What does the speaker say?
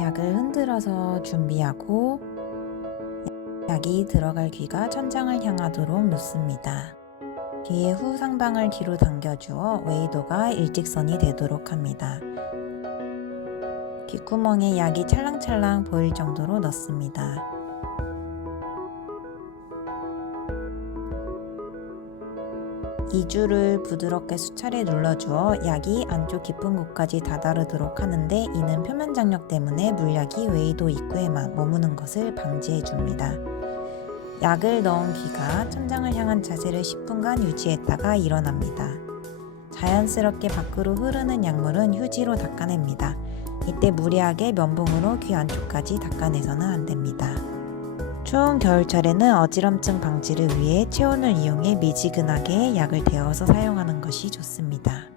약을 흔들어서 준비하고 약이 들어갈 귀가 천장을 향하도록 놓습니다. 귀의 후 상방을 뒤로 당겨주어 웨이도가 일직선이 되도록 합니다. 귓구멍에 약이 찰랑찰랑 보일 정도로 넣습니다. 이 줄을 부드럽게 수차례 눌러주어 약이 안쪽 깊은 곳까지 다다르도록 하는데 이는 표면 장력 때문에 물약이 웨이도 입구에만 머무는 것을 방지해 줍니다. 약을 넣은 귀가 천장을 향한 자세를 10분간 유지했다가 일어납니다. 자연스럽게 밖으로 흐르는 약물은 휴지로 닦아냅니다. 이때 무리하게 면봉으로 귀 안쪽까지 닦아내서는 안 됩니다. 추운 겨울철에는 어지럼증 방지를 위해 체온을 이용해 미지근하게 약을 데워서 사용하는 것이 좋습니다.